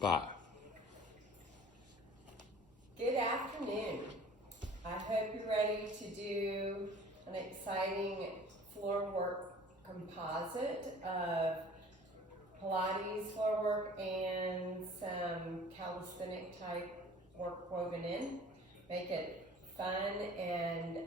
5. Good afternoon. I hope you're ready to do an exciting floor work composite of Pilates floor work and some calisthenic type work woven in. Make it fun and,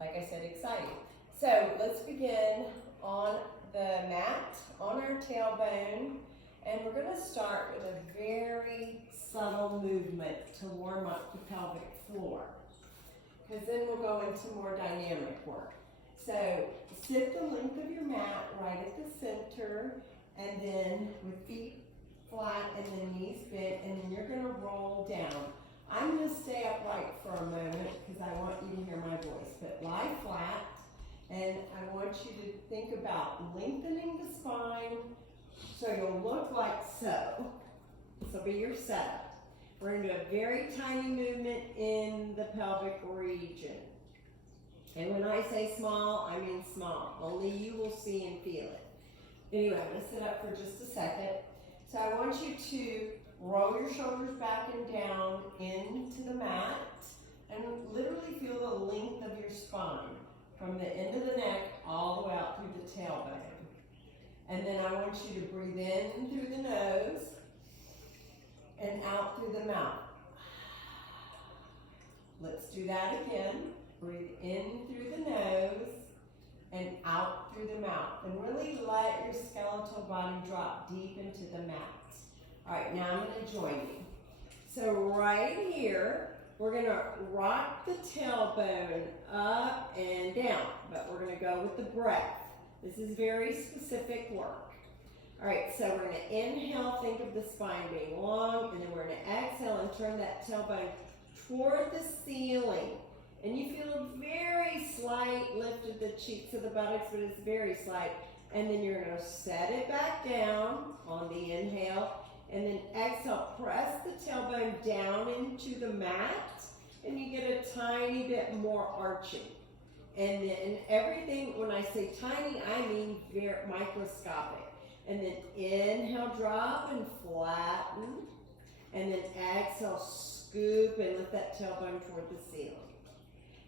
like I said, exciting. So let's begin on the mat, on our tailbone, and we're going to start with a very subtle movement to warm up the pelvic floor, because then we'll go into more dynamic work. So sit the length of your mat right at the center, and then with feet flat and then knees bent, and then you're going to roll down. I'm going to stay upright for a moment because I want you to hear my voice, but lie flat, and I want you to think about lengthening the spine so you'll look like so. This will be your setup. We're going to do a very tiny movement in the pelvic region. And when I say small, I mean small. Only you will see and feel it. Anyway, I'm going to sit up for just a second. So I want you to roll your shoulders back and down into the mat and literally feel the length of your spine from the end of the neck all the way out through the tailbone. And then I want you to breathe in through the nose and out through the mouth. Let's do that again. Breathe in through the nose and out through the mouth. And really let your skeletal body drop deep into the mat. All right, now I'm going to join you. So right here, we're going to rock the tailbone up and down, but we're going to go with the breath. This is very specific work. All right, so we're going to inhale, think of the spine being long, and then we're going to exhale and turn that tailbone toward the ceiling. And you feel a very slight lift of the cheeks of the buttocks, but it's very slight. And then you're going to set it back down on the inhale. And then exhale, press the tailbone down into the mat. And you get a tiny bit more arching. And then everything, when I say tiny, I mean very microscopic. And then inhale, drop and flatten. And then exhale, scoop and lift that tailbone toward the ceiling.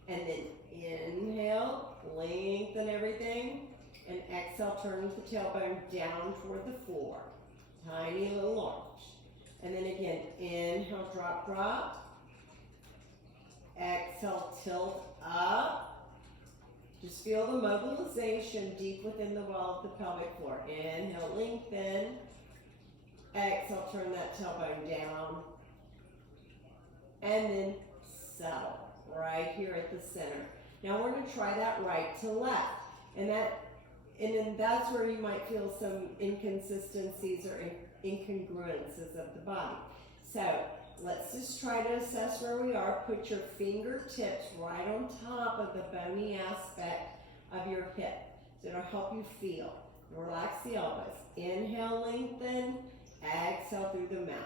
And then inhale, lengthen everything. And exhale, turn the tailbone down toward the floor. Tiny little launch. And then again, inhale, drop, drop. Exhale, tilt up. Just feel the mobilization deep within the wall of the pelvic floor. Inhale, lengthen. Exhale, turn that tailbone down. And then settle right here at the center. Now we're going to try that right to left. And then that's where you might feel some inconsistencies or incongruences of the body. So let's just try to assess where we are. Put your fingertips right on top of the bony aspect of your hip. So it'll help you feel. Relax the elbows. Inhale, lengthen. Exhale through the mouth.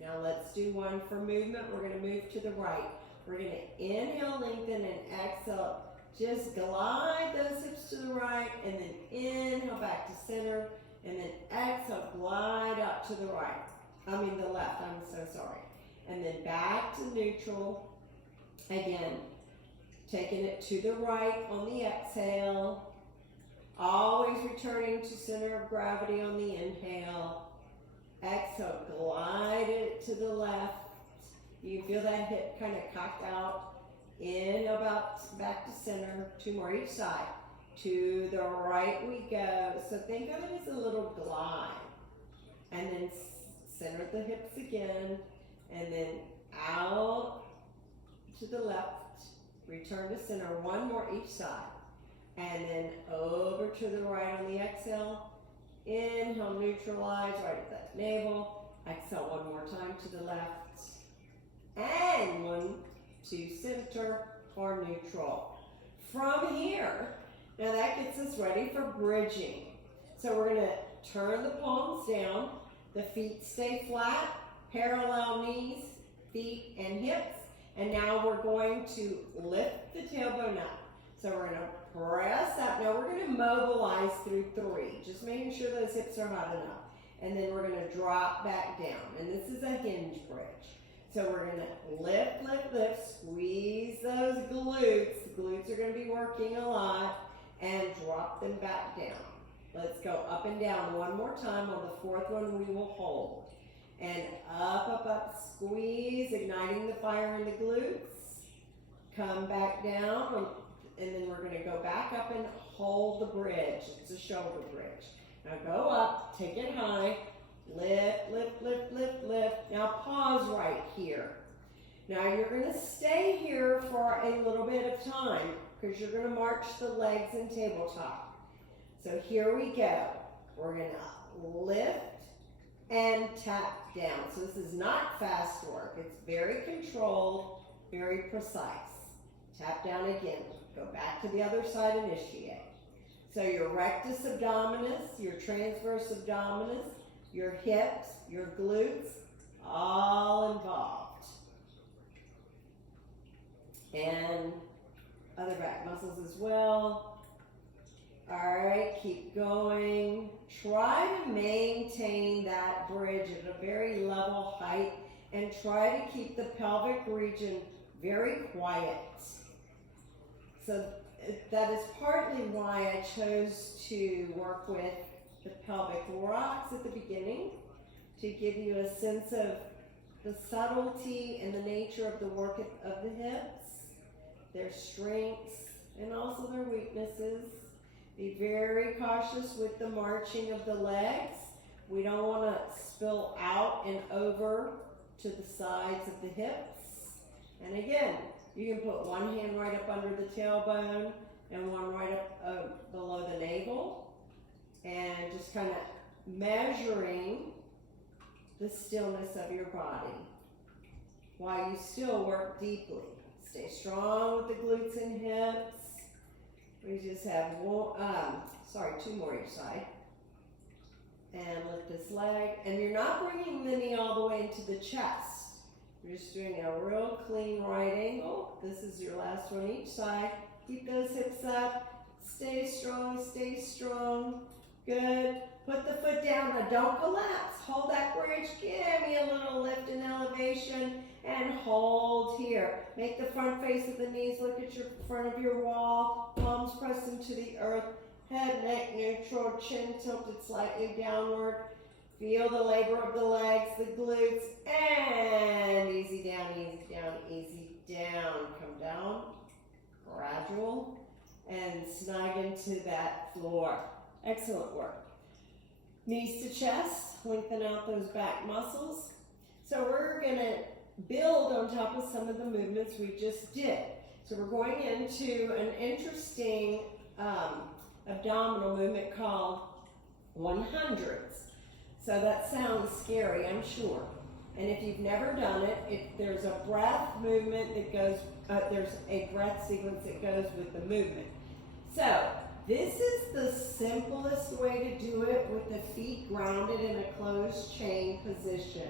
Now let's do one for movement. We're going to move to the right. We're going to inhale, lengthen, and exhale. Just glide those hips to the right, and then inhale back to center, and then exhale, glide up to the right. The left, I'm so sorry. And then back to neutral. Again, taking it to the right on the exhale. Always returning to center of gravity on the inhale. Exhale, glide it to the left. You feel that hip kind of cocked out. In about back to center, 2 more each side. To the right we go. So think of it as a little glide. And then center the hips again. And then out to the left. Return to center, 1 more each side. And then over to the right on the exhale. Inhale, neutralize right at that navel. Exhale 1 more time to the left. And 1 to center or neutral. From here, now that gets us ready for bridging. So we're going to turn the palms down. The feet stay flat, parallel knees, feet, and hips. And now we're going to lift the tailbone up. So we're going to press up. Now we're going to mobilize through 3, just making sure those hips are hot enough. and then we're gonna drop back down. And this is a hinge bridge. So we're gonna lift, lift, lift, squeeze those glutes. The glutes are gonna be working a lot, and drop them back down. Let's go up and down one more time. On the fourth one, we will hold. And up, up, up, squeeze, igniting the fire in the glutes. Come back down, and then we're gonna go back up and hold the bridge. It's a shoulder bridge. Now go up, take it high, lift, lift, lift, lift, lift. Now pause right here. Now you're gonna stay here for a little bit of time because you're gonna march the legs in tabletop. So here we go. We're gonna lift and tap down. So this is not fast work. It's very controlled, very precise. Tap down again. Go back to the other side, initiate. So your rectus abdominis, your transverse abdominis, your hips, your glutes, all involved. And other back muscles as well. All right, keep going. Try to maintain that bridge at a very level height and try to keep the pelvic region very quiet. So that is partly why I chose to work with the pelvic rocks at the beginning, to give you a sense of the subtlety and the nature of the work of the hips, their strengths, and also their weaknesses. Be very cautious with the marching of the legs. We don't want to spill out and over to the sides of the hips. And again, you can put one hand right up under the tailbone and one right up below the navel, and just kind of measuring the stillness of your body while you still work deeply. Stay strong with the glutes and hips. We just have two more each side. And lift this leg. And you're not bringing the knee all the way into the chest. You're just doing a real clean right angle. This is your last one each side. Keep those hips up. Stay strong, stay strong. Good. Put the foot down. Now don't collapse. Hold that bridge. Give me a little lift in elevation. And hold here. Make the front face of the knees look at your front of your wall. Palms pressed into the earth. Head, neck neutral. Chin tilted slightly downward. Feel the labor of the legs, the glutes, and easy down, easy down, easy down. Come down, gradual, and snug into that floor. Excellent work. Knees to chest, lengthen out those back muscles. So we're gonna build on top of some of the movements we just did. So we're going into an interesting abdominal movement called 100s. So that sounds scary, I'm sure. And if you've never done it, there's a breath movement that goes, there's a breath sequence that goes with the movement. So this is the simplest way to do it with the feet grounded in a closed chain position.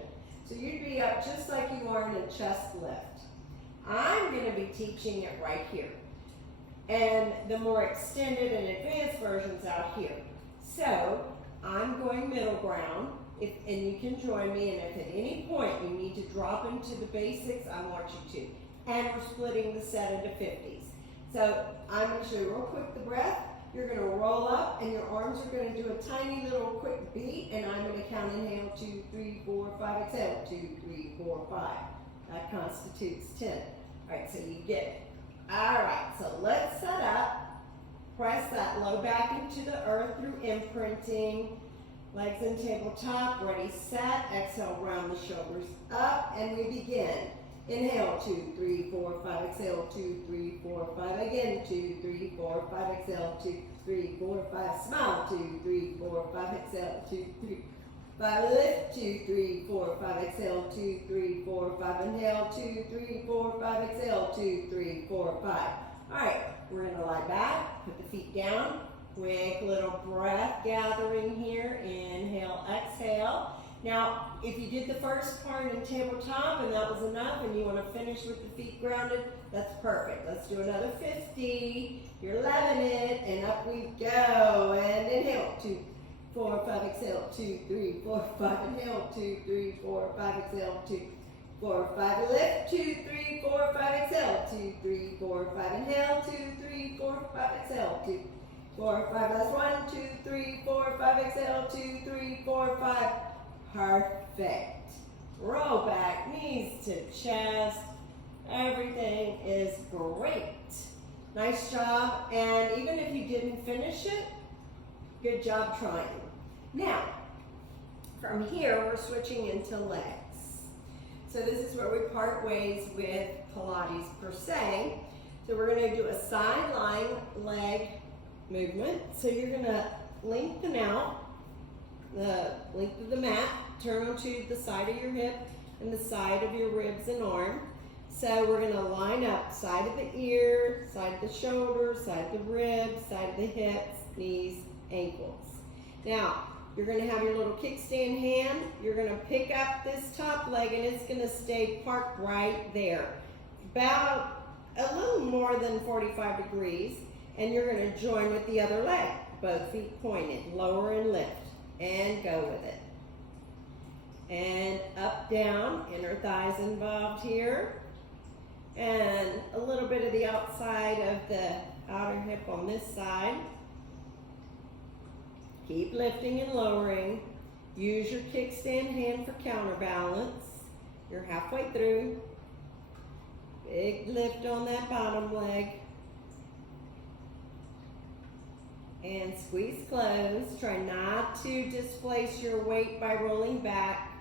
So you'd be up just like you are in a chest lift. I'm going to be teaching it right here. And the more extended and advanced version's out here. So I'm going middle ground, and you can join me, and if at any point you need to drop into the basics, I want you to. And we're splitting the set into 50s. So I'm going to show you real quick the breath. You're going to roll up, and your arms are going to do a tiny little quick beat, and I'm going to count inhale, 2, 3, 4, 5, exhale, 2, 3, 4, 5. That constitutes 10. All right, so you get it. All right, so let's set up. Press that low back into the earth through imprinting. Legs in tabletop, ready, set. Exhale, round the shoulders up, and we begin. Inhale, 2, 3, 4, 5. Exhale, 2, 3, 4, 5. Again, 2, 3, 4, 5. Exhale, 2, 3, 4, 5. Smile, 2, 3, 4, 5. Exhale, 2, 3, 5. Lift, 2, 3, 4, 5. Exhale, 2, 3, 4, 5. Inhale, 2, 3, 4, 5. Exhale, 2, 3, 4, 5. All right, we're going to lie back, put the feet down. Quick little breath gathering here. Inhale, exhale. Now, if you did the first part in tabletop and that was enough and you want to finish with the feet grounded, that's perfect. Let's do another 50. You're loving it, and up we go. And inhale, 2, 4, 5, exhale, 2, 3, 4, 5, inhale, 2, 3, 4, 5, exhale, 2, 4, 5, lift, 2, 3, 4, 5, exhale, 2, 3, 4, 5, inhale, 2, 3, 4, 5, exhale, 2, 4, 5, last 1, 2, 3, 4, 5, exhale, 2, 3, 4, 5, perfect. Roll back, knees to chest, everything is great. Nice job, and even if you didn't finish it, good job trying. Now, from here, we're switching into legs. So this is where we part ways with Pilates per se. So we're gonna do a side lying leg movement. So you're gonna lengthen out the length of the mat, turn onto the side of your hip and the side of your ribs and arm. So we're gonna line up side of the ear, side of the shoulder, side of the ribs, side of the hips, knees, ankles. Now, you're gonna have your little kickstand hand. You're gonna pick up this top leg and it's gonna stay parked right there. About a little more than 45 degrees. And you're gonna join with the other leg. Both feet pointed, lower and lift. And go with it. And up, down, inner thighs involved here. And a little bit of the outside of the outer hip on this side. Keep lifting and lowering. Use your kickstand hand for counterbalance. You're halfway through. Big lift on that bottom leg. And squeeze close. Try not to displace your weight by rolling back.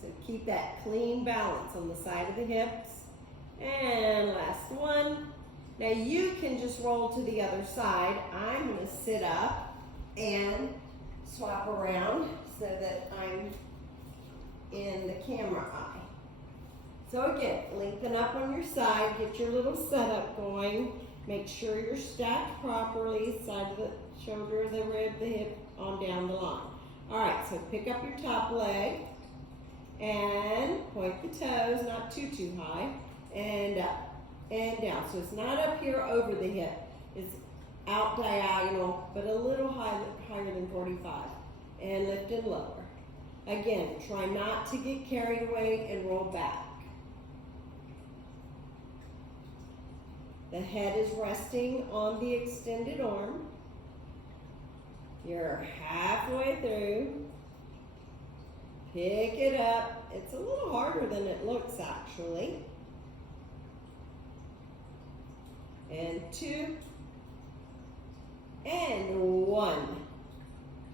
So keep that clean balance on the side of the hips. And last one. Now you can just roll to the other side. I'm going to sit up and swap around so that I'm in the camera eye. So again, lengthen up on your side, get your little setup going. Make sure you're stacked properly, side of the shoulder, the rib, the hip, on down the line. All right, so pick up your top leg and point the toes, not too high, and up and down. So it's not up here over the hip. It's out diagonal, but a little higher than 45. And lift and lower. Again, try not to get carried away and roll back. The head is resting on the extended arm. You're halfway through. Pick it up. It's a little harder than it looks actually. And 2. And 1.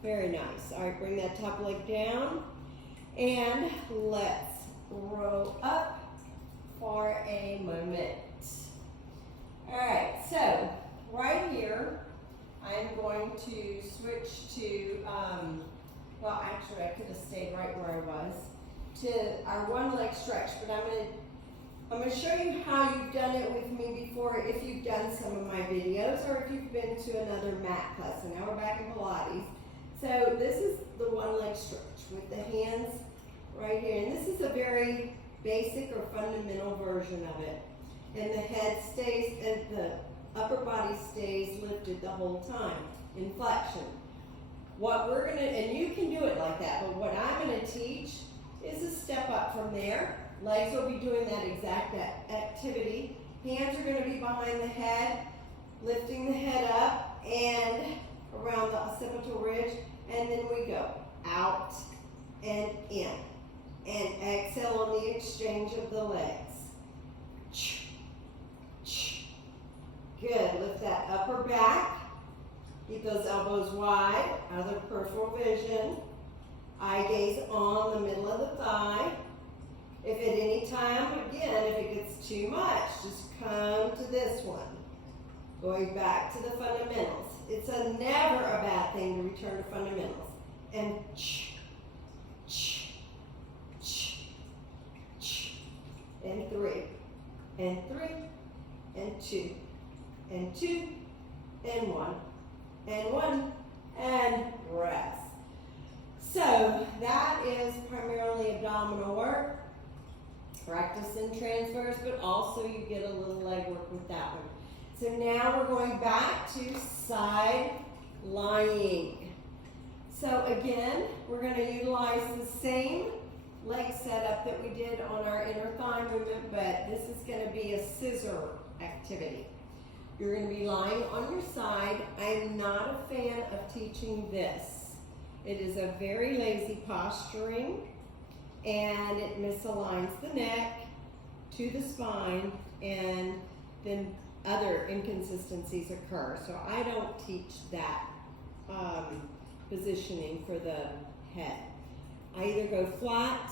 Very nice. All right, bring that top leg down. And let's roll up for a moment. All right, so right here, I'm going to switch to, well, actually, I could have stayed right where I was, to our one leg stretch, but I'm going to show you how you've done it with me before if you've done some of my videos or if you've been to another mat class. So now we're back in Pilates. So this is the one leg stretch with the hands right here. And this is a very basic or fundamental version of it. And the head stays, and the upper body stays lifted the whole time in flexion. What we're gonna, and you can do it like that, but what I'm gonna teach is a step up from there. Legs will be doing that exact activity. Hands are gonna be behind the head, lifting the head up and around the occipital ridge, and then we go out and in. And exhale on the exchange of the legs. Good, lift that upper back. Keep those elbows wide, out of the peripheral vision. Eye gaze on the middle of the thigh. If at any time, again, if it gets too much, just come to this one. Going back to the fundamentals. It's never a bad thing to return to fundamentals. And and 3, and 3, and 2, and 2, and 1, and 1, and rest. So that is primarily abdominal work. Practice in transfers, but also you get a little leg work with that one. So now we're going back to side lying. So again, we're going to utilize the same leg setup that we did on our inner thigh movement, but this is going to be a scissor activity. You're going to be lying on your side. I am not a fan of teaching this. It is a very lazy posturing, and it misaligns the neck to the spine, and then other inconsistencies occur. So I don't teach that positioning for the head. I either go flat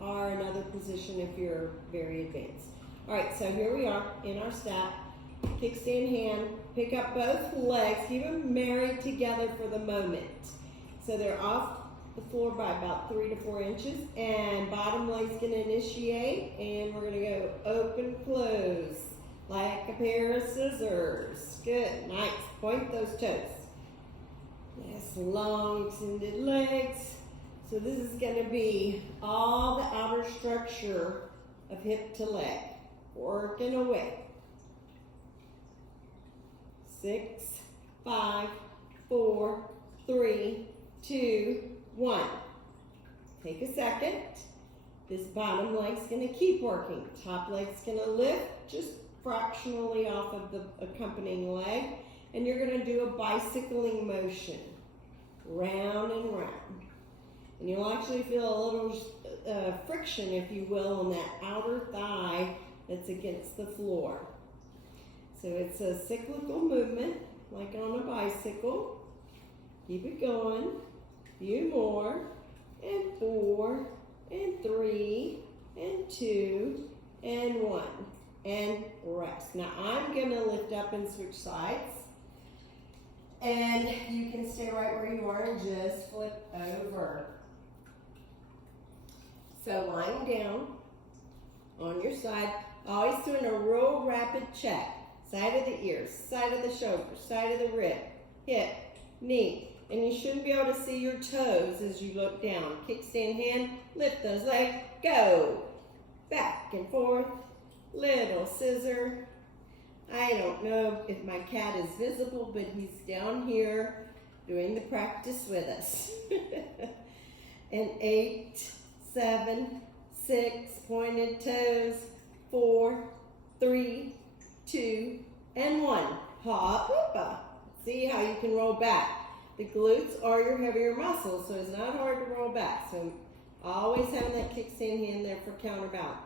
or another position if you're very advanced. All right, so here we are in our step. Kickstand hand, pick up both legs, keep them married together for the moment. So they're off the floor by about 3 to 4 inches, and bottom leg's gonna initiate, and we're gonna go open, close, like a pair of scissors. Good, nice, point those toes. Yes, long extended legs. So this is gonna be all the outer structure of hip to leg, working away. 6, 5, 4, 3, 2, 1. Take a second. This bottom leg's gonna keep working. Top leg's gonna lift just fractionally off of the accompanying leg, and you're gonna do a bicycling motion, round and round. And you'll actually feel a little friction, if you will, on that outer thigh that's against the floor. So it's a cyclical movement, like on a bicycle. Keep it going. Few more, and 4, and 3, and 2, and 1, and rest. Now I'm gonna lift up and switch sides, and you can stay right where you are and just flip over. So lying down on your side, always doing a real rapid check. Side of the ears, side of the shoulder, side of the rib, hip, knee. And you shouldn't be able to see your toes as you look down. Kickstand hand, lift those legs, go. Back and forth, little scissor. I don't know if my cat is visible, but he's down here doing the practice with us. And 8, 7, 6, pointed toes, 4, 3, 2, and 1. Hop, whoopa. See how you can roll back. The glutes are your heavier muscles, so it's not hard to roll back. So always having that kickstand hand there for counterbalance.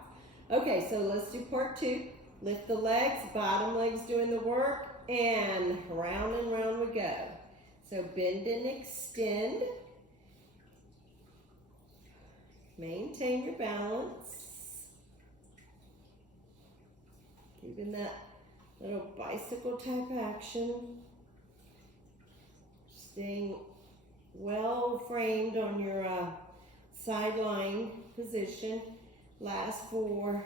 Okay, so let's do part 2. Lift the legs, bottom leg's doing the work, and round we go. So bend and extend. Maintain your balance. Keeping that little bicycle type action. Staying well framed on your sideline position. Last 4,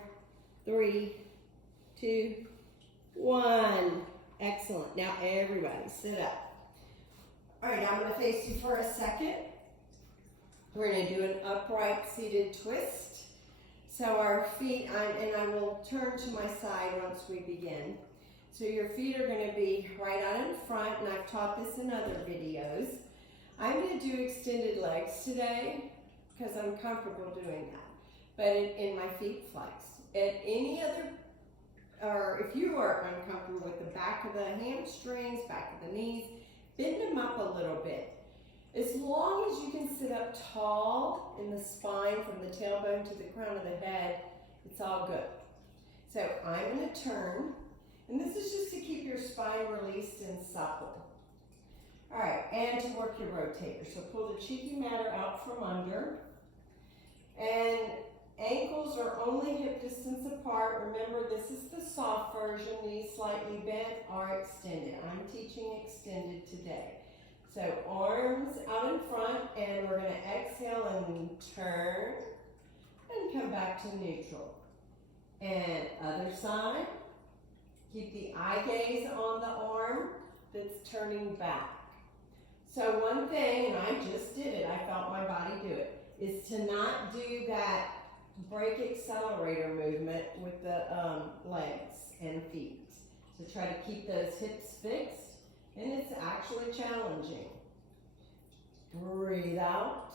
3, 2, 1. Excellent. Now everybody sit up. All right, now I'm going to face you for a second. We're going to do an upright seated twist. So our feet, and I will turn to my side once we begin. So your feet are going to be right out in front, and I've taught this in other videos. I'm going to do extended legs today because I'm comfortable doing that. But in my feet flex. At any other, or if you are uncomfortable with the back of the hamstrings, back of the knees, bend them up a little bit. As long as you can sit up tall in the spine from the tailbone to the crown of the head, it's all good. So I'm going to turn. And this is just to keep your spine released and supple. All right, and to work your rotator. So pull the cheeky matter out from under. And ankles are only hip distance apart. Remember, this is the soft version. Knees slightly bent are extended. I'm teaching extended today. So arms out in front, and we're going to exhale and turn and come back to neutral. And other side. Keep the eye gaze on the arm that's turning back. So one thing, and I just did it, I felt my body do it, is to not do that brake accelerator movement with the legs and feet. So try to keep those hips fixed, and it's actually challenging. Breathe out.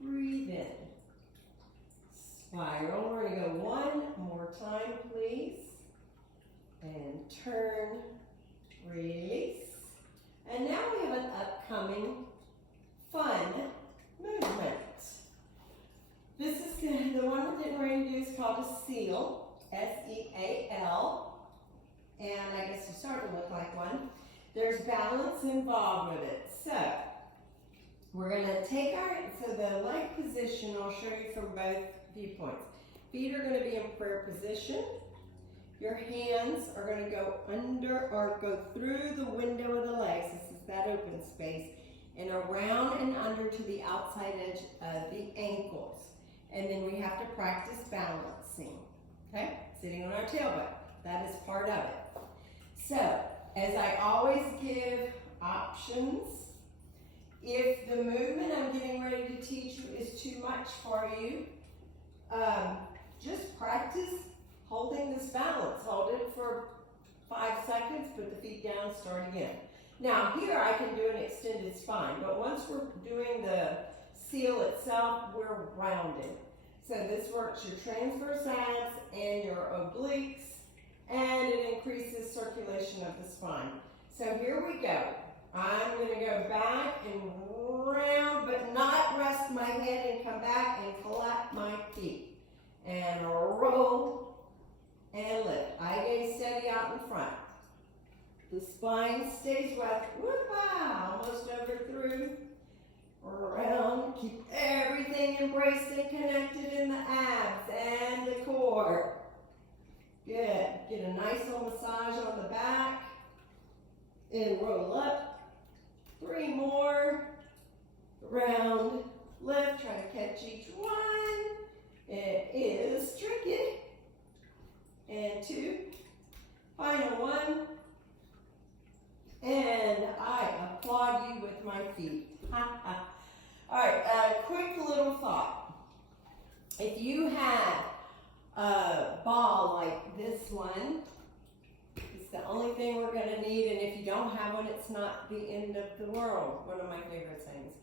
Breathe in. Spiral. We're going to go one more time, please. And turn. Release. And now we have an upcoming fun movement. This is the one we're getting ready to do is called a seal. S-E-A-L. And I guess you start to look like one. There's balance involved with it. So, we're going to take so the leg position I'll show you from both viewpoints. Feet are going to be in prayer position. Your hands are going to go under or go through the window of the legs. This is that open space. And around and under to the outside edge of the ankles. And then we have to practice balancing. Okay? Sitting on our tailbone. That is part of it. So, as I always give options, if the movement I'm getting ready to teach you is too much for you, just practice holding this balance. Hold it for 5 seconds, put the feet down, start again. Now here I can do an extended spine, but once we're doing the seal itself, we're rounded. So this works your transverse abs and your obliques, and it increases circulation of the spine. So here we go. I'm going to go back and round, but not rest my head and come back and collect my feet. And roll and lift. Eye gaze steady out in front. The spine stays wet. Whoop-ah, almost over through. Around. Keep everything embraced and connected in the abs and the core. Good. Get a nice little massage on the back. And roll up. 3 more. Round. Lift. Try to catch each one. It is tricky. And 2. Final one. And I applaud you with my feet. All right, quick little thought. If you have a ball like this one, it's the only thing we're going to need, and if you don't have one, it's not the end of the world. One of my favorite things.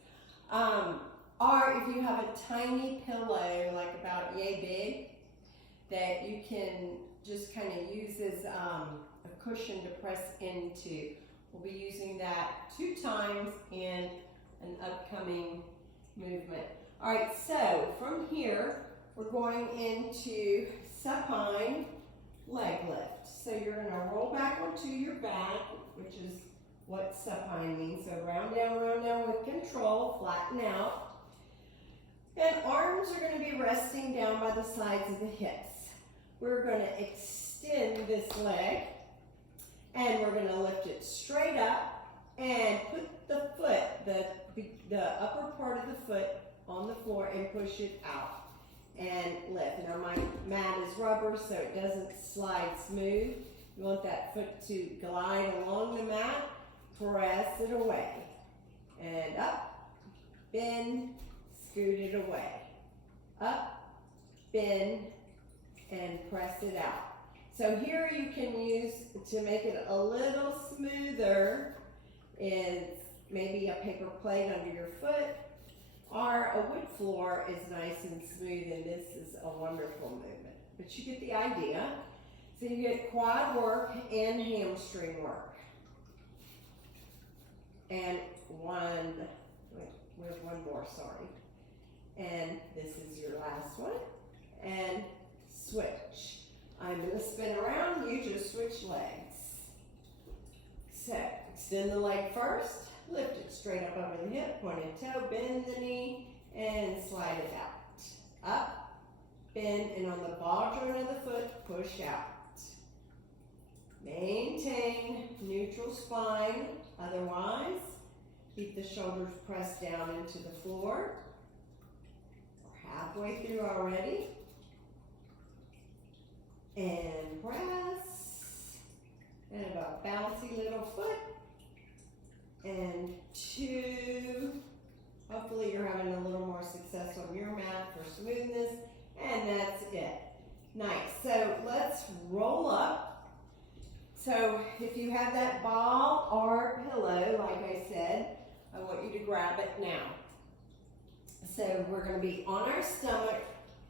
Or if you have a tiny pillow, like about yay big, that you can just kind of use as a cushion to press into. We'll be using that 2 times in an upcoming movement. All right, so from here, we're going into supine leg lift. So you're going to roll back onto your back, which is what supine means. So round down with control, flatten out. And arms are going to be resting down by the sides of the hips. We're going to extend this leg, and we're going to lift it straight up and put the foot, the upper part of the foot on the floor and push it out and lift. Now my mat is rubber, so it doesn't slide smooth. You want that foot to glide along the mat, press it away, and up, bend, scoot it away, up, bend, and press it out. So here you can use, to make it a little smoother, is maybe a paper plate under your foot, or a wood floor is nice and smooth, and this is a wonderful movement. But you get the idea. So you get quad work and hamstring work. And we have one more, sorry. And this is your last one. And switch. I'm going to spin around, you just switch legs. So, extend the leg first, lift it straight up over the hip, pointed toe, bend the knee, and slide it out. Up, bend, and on the ball joint of the foot, push out. Maintain neutral spine, otherwise, keep the shoulders pressed down into the floor. We're halfway through already. And press, and about bouncy little foot, and 2. Hopefully you're having a little more success on your mat for smoothness, and that's it. Nice, so let's roll up. So if you have that ball or pillow, like I said, I want you to grab it now. So we're going to be on our stomach,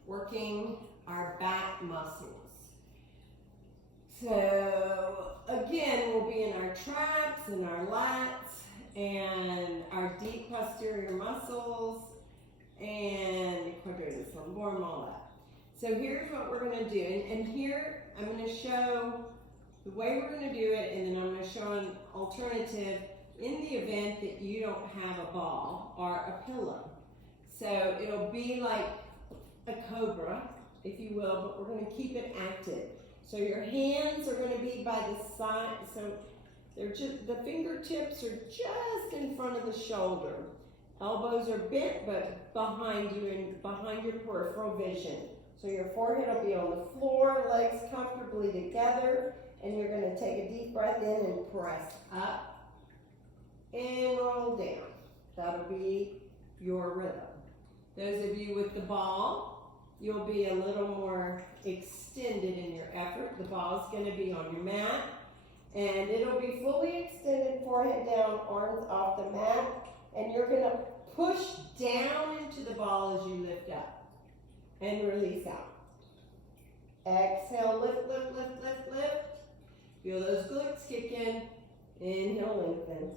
working our back muscles. So again, we'll be in our traps and our lats and our deep posterior muscles and quadratus lumborum, all that. So here's what we're going to do. And here I'm going to show the way we're going to do it, and then I'm going to show an alternative in the event that you don't have a ball or a pillow. So it'll be like a cobra, if you will, but we're going to keep it active. So your hands are going to be by the side, so they're just, the fingertips are just in front of the shoulder. Elbows are bent, but behind you and behind your peripheral vision. So your forehead will be on the floor, legs comfortably together, and you're going to take a deep breath in and press up and roll down. That'll be your rhythm. Those of you with the ball, you'll be a little more extended in your effort. The ball is going to be on your mat, and it'll be fully extended, forehead down, arms off the mat, and you're going to push down into the ball as you lift up and release out. Exhale, lift, lift, lift, lift, lift. Feel those glutes kick in. Inhale, lengthen.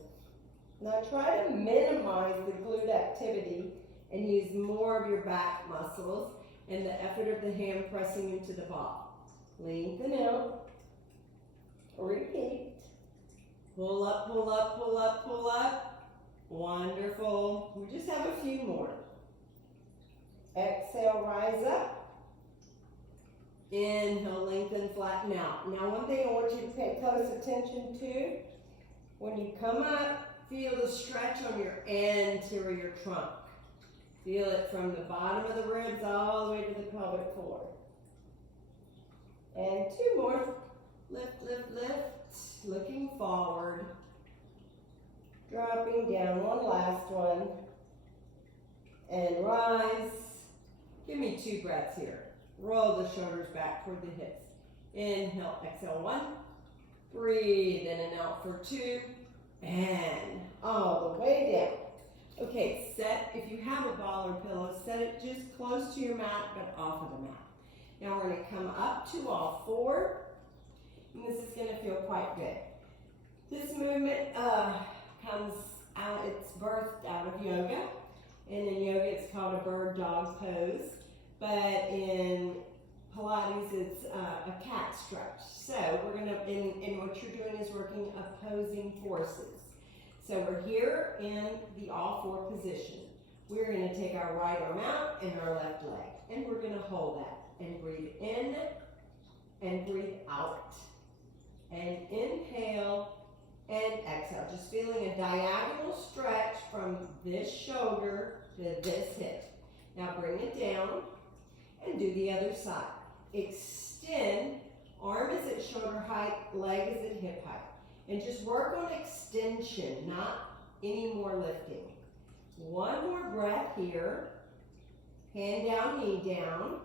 Now try to minimize the glute activity and use more of your back muscles and the effort of the hand pressing into the ball. Lengthen out. Repeat. Pull up, pull up, pull up, pull up. Wonderful. We just have a few more. Exhale, rise up. Inhale, lengthen, flatten out. Now one thing I want you to pay close attention to, when you come up, feel the stretch on your anterior trunk. Feel it from the bottom of the ribs all the way to the pelvic floor. And two more. Lift, lift, lift. Looking forward. Dropping down. One last one. And rise. Give me 2 breaths here. Roll the shoulders back toward the hips. Inhale, exhale, 1. Breathe in and out for 2. And all the way down. Okay, set, if you have a ball or pillow, set it just close to your mat, but off of the mat. Now we're going to come up to all 4, and this is going to feel quite good. This movement comes out, it's birthed out of yoga, and in yoga it's called a bird dog pose, but in Pilates it's a cat stretch. So we're going to, and what you're doing is working opposing forces. So we're here in the all 4 position. We're going to take our right arm out and our left leg, and we're going to hold that and breathe in and breathe out. And inhale and exhale. Just feeling a diagonal stretch from this shoulder to this hip. Now bring it down and do the other side. Extend, arm is at shoulder height, leg is at hip height. And just work on extension, not any more lifting. One more breath here. Hand down, knee down.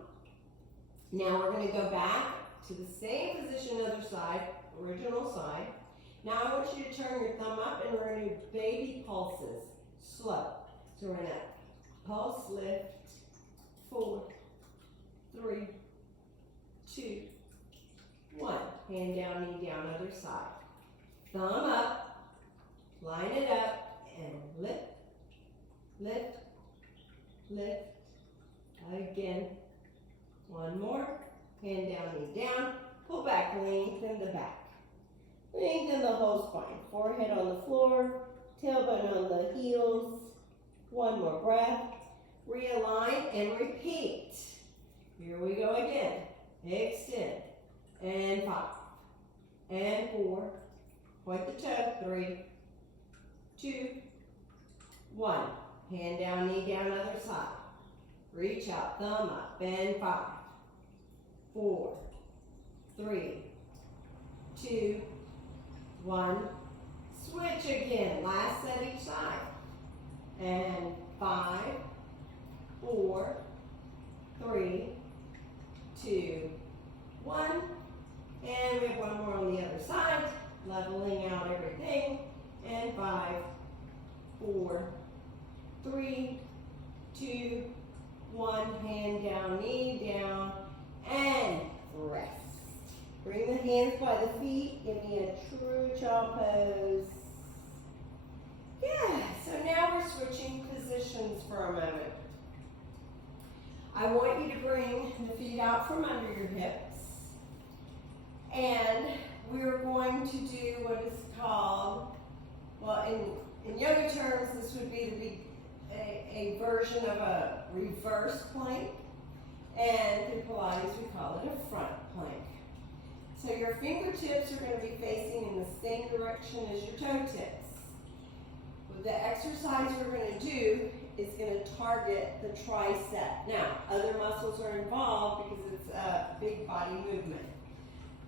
Now we're going to go back to the same position, other side, original side. Now I want you to turn your thumb up and we're going to do baby pulses, slow. So we're going to pulse, lift, 4, 3, 2, 1. Hand down, knee down, other side. Thumb up, line it up, and lift, lift, lift. Again. One more. Hand down, knee down. Pull back, lengthen the back. Lengthen the whole spine. Forehead on the floor, tailbone on the heels. One more breath. Realign and repeat. Here we go again. Extend. And 5. And 4. Point the toe. 3, 2, 1. Hand down, knee down, other side. Reach out, thumb up, bend 5, 4, 3, 2, 1. Switch again. Last set each side. And 5, 4, 3, 2, 1. And we have one more on the other side. Leveling out everything. And 5, 4, 3, 2, 1. Hand down, knee down, and rest. Bring the hands by the feet. Give me a true child pose. Yeah, so now we're switching positions for a moment. I want you to bring the feet out from under your hips. And we're going to do what is called, well, in yoga terms, this would be a version of a reverse plank. And through Pilates, we call it a front plank. So your fingertips are going to be facing in the same direction as your toe tips. The exercise we're going to do is going to target the tricep. Now, other muscles are involved because it's a big body movement.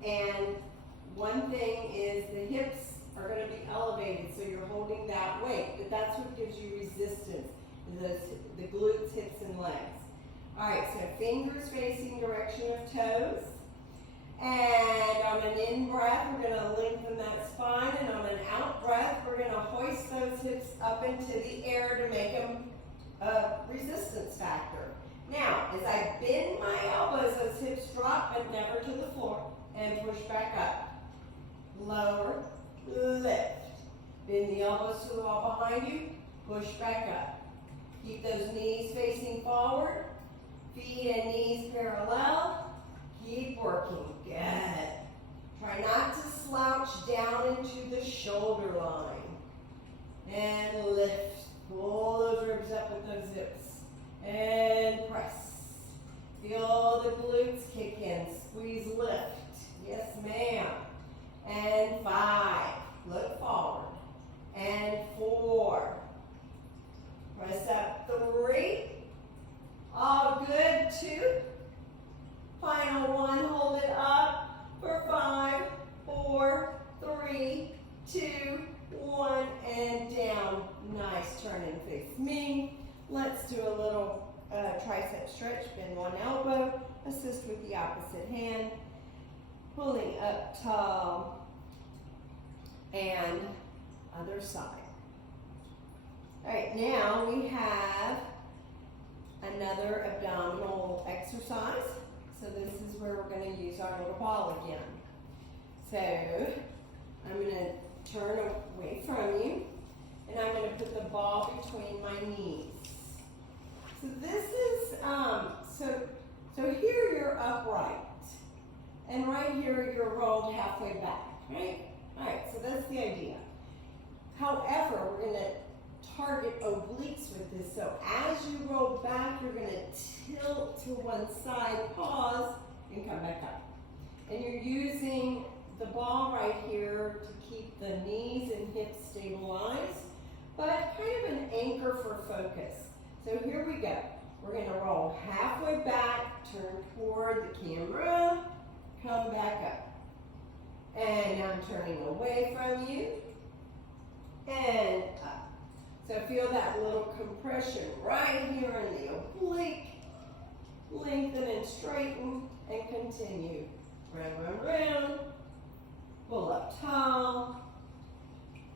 And one thing is the hips are going to be elevated, so you're holding that weight, but that's what gives you resistance, the glutes, hips, and legs. All right, so fingers facing direction of toes. And on an in-breath, we're going to lengthen that spine, and on an out-breath, we're going to hoist those hips up into the air to make them a resistance factor. Now, as I bend my elbows, those hips drop, but never to the floor, and push back up. Lower, lift. Bend the elbows to the wall behind you, push back up. Keep those knees facing forward, feet and knees parallel. Keep working. Good. Try not to slouch down into the shoulder line. And lift. Pull those ribs up with those hips. And press. Feel the glutes kick in. Squeeze, lift. Yes, ma'am. And 5. Look forward. And 4. Press up. 3. All good. 2. Final 1, hold it up for 5, 4, 3, 2, 1, and down. Nice, turn and face me. Let's do a little tricep stretch. Bend one elbow, assist with the opposite hand. Pulling up tall, and other side. All right, now we have another abdominal exercise. So this is where we're going to use our little ball again. So I'm going to turn away from you, and I'm going to put the ball between my knees. So this is, so here you're upright, and right here you're rolled halfway back, right? All right, so that's the idea. However, we're going to target obliques with this. So as you roll back, you're going to tilt to one side, pause, and come back up. And you're using the ball right here to keep the knees and hips stabilized, but kind of an anchor for focus. So here we go. We're going to roll halfway back, turn toward the camera, come back up. And now I'm turning away from you, and up. So feel that little compression right here in the oblique. Lengthen and straighten and continue. Round, round, round. Pull up tall.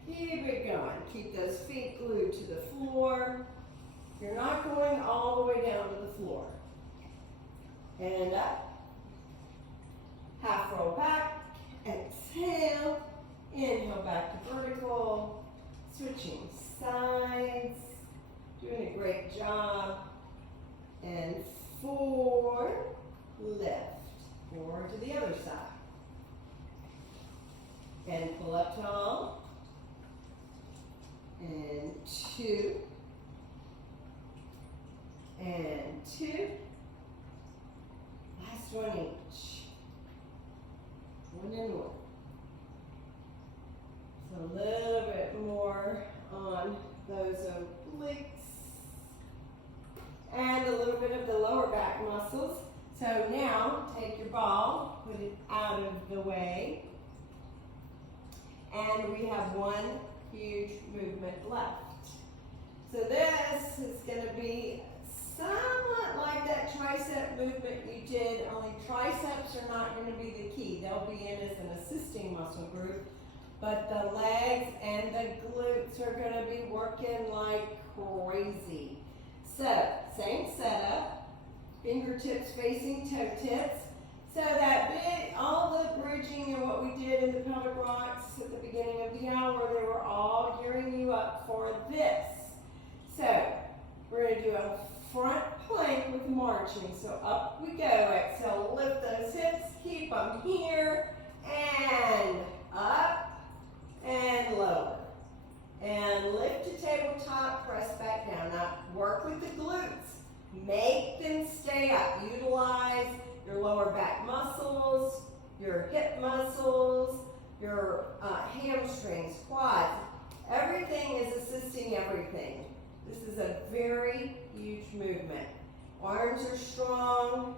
Keep it going. Keep those feet glued to the floor. You're not going all the way down to the floor. And up. Half roll back. Exhale. Inhale back to vertical. Switching sides, doing a great job. And 4, lift, forward to the other side. And pull up tall. And 2. And 2. Last one each. 1 and 1. So a little bit more on those obliques. And a little bit of the lower back muscles. So now, take your ball, put it out of the way. And we have one huge movement left. So this is going to be somewhat like that tricep movement you did, only triceps are not going to be the key. They'll be in as an assisting muscle group. but the legs and the glutes are gonna be working like crazy. So, same setup, fingertips facing toe tips. So that bit, all the bridging and what we did in the pelvic rocks at the beginning of the hour, they were all gearing you up for this. So, we're gonna do a front plank with marching. So up we go, exhale, lift those hips, keep them here, and up, and lower. And lift to tabletop, press back down. Now, work with the glutes. Make them stay up. Utilize your lower back muscles, your hip muscles, your hamstrings, quads. Everything is assisting everything. This is a very huge movement. Arms are strong.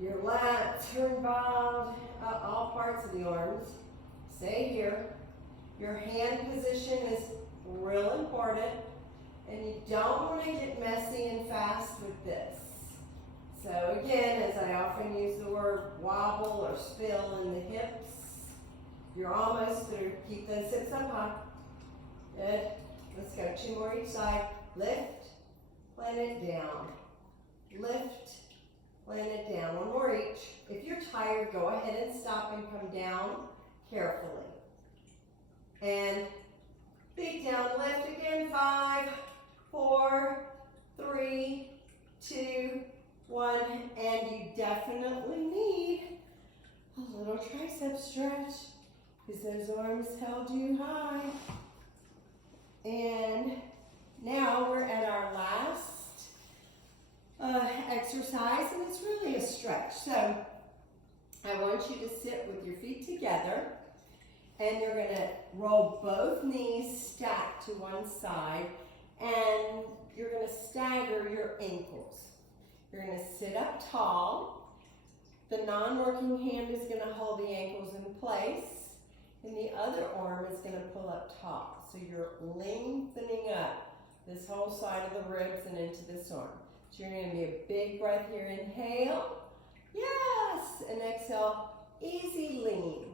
Your lats are involved. All parts of the arms. Stay here. Your hand position is real important. And you don't want to get messy and fast with this. So again, as I often use the word wobble or spill in the hips, you're almost there. Keep those hips up high. Good. Let's go. 2 more each side. Lift, plant it down. Lift, plant it down. 1 more each. If you're tired, go ahead and stop and come down carefully. And feet down, lift again. 5, 4, 3, 2, 1. And you definitely need a little tricep stretch because those arms held you high. And now we're at our last exercise, and it's really a stretch. So I want you to sit with your feet together, and you're going to roll both knees stacked to one side, and you're going to stagger your ankles. You're going to sit up tall. The non-working hand is going to hold the ankles in place, and the other arm is going to pull up top. So you're lengthening up this whole side of the ribs and into this arm. So you're going to be a big breath here. Inhale. Yes. And exhale. Easy lean.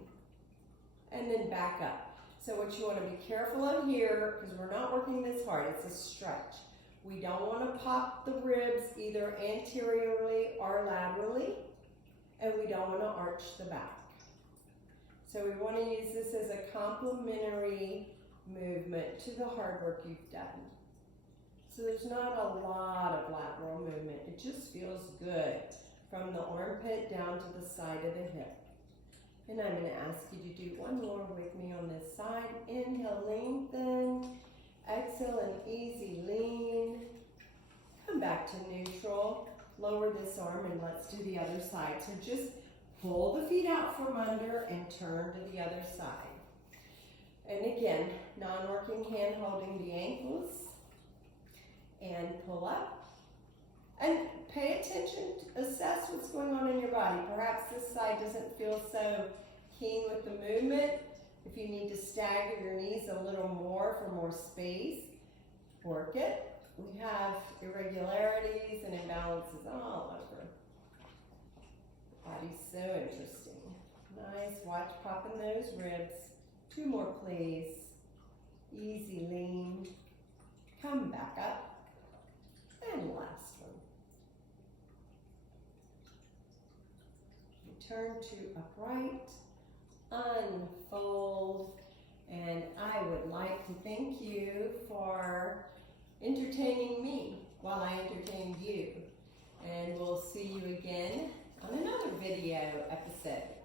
And then back up. So what you want to be careful of here, because we're not working this hard, it's a stretch. We don't want to pop the ribs either anteriorly or laterally. And we don't want to arch the back. So we want to use this as a complementary movement to the hard work you've done. So there's not a lot of lateral movement. It just feels good from the armpit down to the side of the hip. And I'm going to ask you to do 1 more with me on this side. Inhale, lengthen. Exhale, an easy lean. Come back to neutral. Lower this arm and let's do the other side. So just pull the feet out from under and turn to the other side. And again, non-working hand holding the ankles. And pull up. And pay attention, assess what's going on in your body. Perhaps this side doesn't feel so keen with the movement. If you need to stagger your knees a little more for more space, work it. We have irregularities and imbalances all over. The body's so interesting. Nice, watch popping those ribs. 2 more, please. Easy lean. Come back up. And last one. Return to upright. Unfold. And I would like to thank you for entertaining me while I entertain you. And we'll see you again on another video episode.